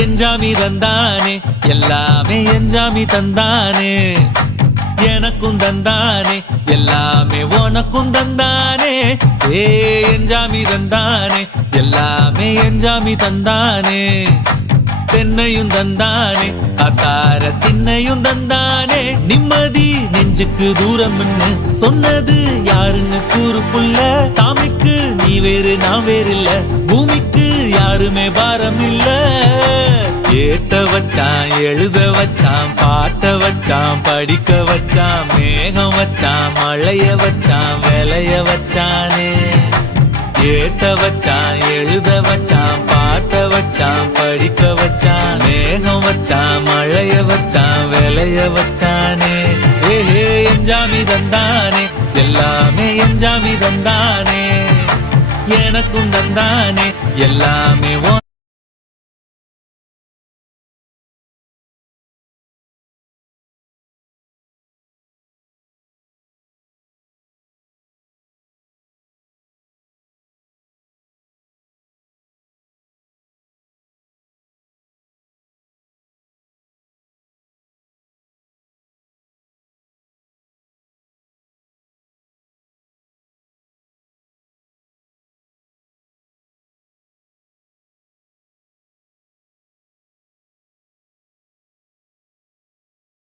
எஞ்சாமி தந்தானே எல்லாமே எஞ்சாமி தந்தானே எனக்கும் தந்தானே எல்லாமே உனக்கும் தந்தானே ஏ எஞ்சாமி தந்தானே எல்லாமே எஞ்சாமி தந்தானே தென்னையும் தந்தானே அத்தார திண்ணையும் தந்தானே நிம்மதி நெஞ்சுக்கு தூரம்னு சொன்னது யாருன்னு கூறு புள்ள சாமிக்கு நீ வேறு நான் வேறு இல்ல பூமிக்கு யாருமே பாரம் இல்ல ஏத்த வச்சான் எழுத வச்சான் பாட்ட வச்சான் படிக்க வச்சான் மேகம் வச்சான் மழைய வச்சான் விளைய வச்சானே ஏத்த வச்சான் எழுத வச்சான் பாட்ட வச்சான் படிக்க வச்சான் மேகம் வச்சான் மழைய வச்சான் விளைய வச்சானே ஏஹே எஞ்சாமி தந்தானே எல்லாமே எஞ்சாமி தந்தானே எனக்கும் தந்தானே எல்லாமே